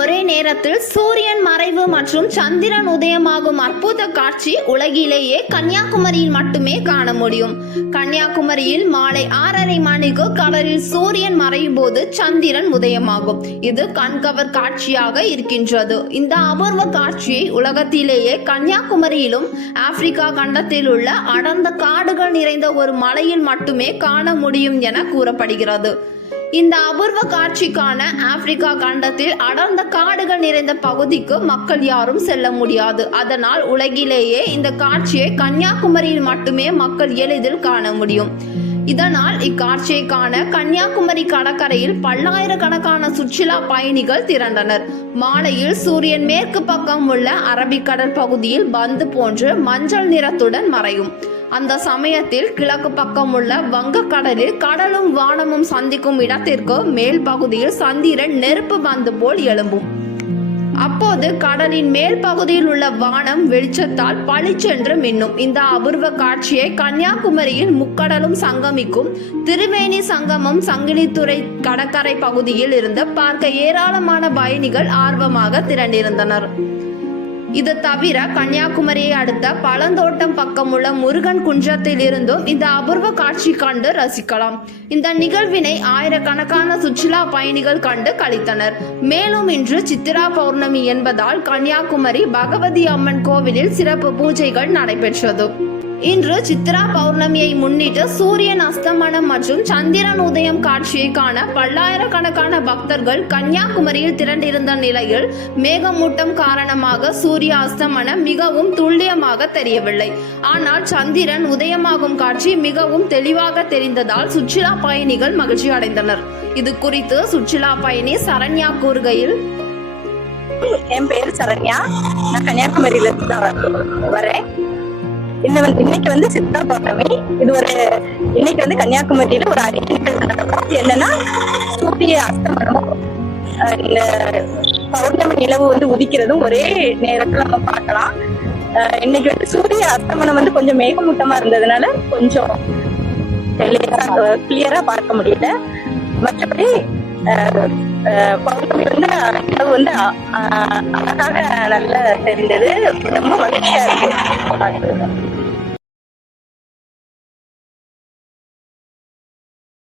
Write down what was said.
ஒரே நேரத்தில் சூரியன் மறைவு மற்றும் சந்திரன் உதயமாகும் அற்புத காட்சி உலகிலேயே கன்னியாகுமரியில் மட்டுமே காண முடியும். கன்னியாகுமரியில் மாலை 6:30 மணிக்கு கடலில் சூரியன் மறையும் போது சந்திரன் உதயமாகும். இது கண்கவர் காட்சியாக இருக்கின்றது. இந்த அபூர்வ காட்சியை உலகத்திலேயே கன்னியாகுமரியிலும் ஆப்பிரிக்கா கண்டத்தில் உள்ள அடர்ந்த காடுகள் நிறைந்த ஒரு மலையில் மட்டுமே காண முடியும் என கூறப்படுகிறது. இந்த அபூர்வ காட்சிக்கான ஆப்பிரிக்கா கண்டத்தில் அடர்ந்த காடுகள் நிறைந்த பகுதிக்கு மக்கள் யாரும் செல்ல முடியாது. அதனால் உலகிலேயே இந்த காட்சியை கன்னியாகுமரியில் மட்டுமே மக்கள் எளிதில் காண முடியும். இதனால் இக்காட்சியை காண கன்னியாகுமரி கடற்கரையில் பல்லாயிரக்கணக்கான சுற்றுலா பயணிகள் திரண்டனர். மாலையில் சூரியன் மேற்கு பக்கம் உள்ள அரபிக்கடல் பகுதியில் பந்து போன்று மஞ்சள் நிறத்துடன் மறையும். அந்த சமயத்தில் கிழக்கு பக்கம் உள்ள வங்கக்கடலில் கடலும் வானமும் சந்திக்கும் இடத்திற்கு மேல் பகுதியில் சந்திரன் நெருப்பு பந்து போல் எழும்பும். அப்போது கடலின் மேல் பகுதியில் உள்ள வானம் வெளிச்சத்தால் பளிச்சென்று மின்னும். இந்த அபூர்வ காட்சியை கன்னியாகுமரியில் முக்கடலும் சங்கமிக்கும் திருவேணி சங்கமம் சங்கிலித்துறை கடற்கரை பகுதியில் இருந்து பார்க்க ஏராளமான பயணிகள் ஆர்வமாக திரண்டிருந்தனர். இது தவிர கன்னியாகுமரியை அடுத்த பழந்தோட்டம் பக்கம் உள்ள முருகன் குன்றத்தில் இருந்தும் இந்த அபூர்வ காட்சி கண்டு ரசிக்கலாம். இந்த நிகழ்வினை ஆயிரக்கணக்கான சுற்றுலா பயணிகள் கண்டு களித்தனர். மேலும் இன்று சித்திரா பௌர்ணமி என்பதால் கன்னியாகுமரி பகவதி அம்மன் கோவிலில் சிறப்பு பூஜைகள் நடைபெற்றது. இன்று சித்திரா பௌர்ணமியை முன்னிட்டு சூரியன் அஸ்தமனம் மற்றும் சந்திரன் உதயம் காட்சியை காண பல்லாயிரக்கணக்கான பக்தர்கள் கன்னியாகுமரியில் திரண்டிருந்த நிலையில் மேகமூட்டம் காரணமாக சூரிய அஸ்தமனம் மிகவும் துல்லியமாக தெரியவில்லை. ஆனால் சந்திரன் உதயமாகும் காட்சி மிகவும் தெளிவாக தெரிந்ததால் சுற்றுலா பயணிகள் மகிழ்ச்சி அடைந்தனர். இது குறித்து சுற்றுலா பயணி சரண்யா கூறுகையில், என் பேர் சரண்யா, நான் கன்னியாகுமரியில இருந்து வரேன். இன்னைக்கு வந்து சித்திரா பௌர்ணமி. இது இன்னைக்கு வந்து கன்னியாகுமரியில ஒரு அரியணை என்னன்னா சூரிய அஸ்தமனமும் இந்த பௌர்ணமி நிலவு வந்து உதிக்கிறதும் ஒரே நேரத்துல நம்ம பார்க்கலாம். இன்னைக்கு வந்து சூரிய அஸ்தமனம் வந்து கொஞ்சம் மேகமூட்டமா இருந்ததுனால கொஞ்சம் கிளியரா பார்க்க முடியல. மற்றபடி பௌர்ணமி வந்து நிலவு வந்து அழகாக நல்லா தெரிந்தது. ரொம்ப மகிழ்ச்சியா இருக்கு.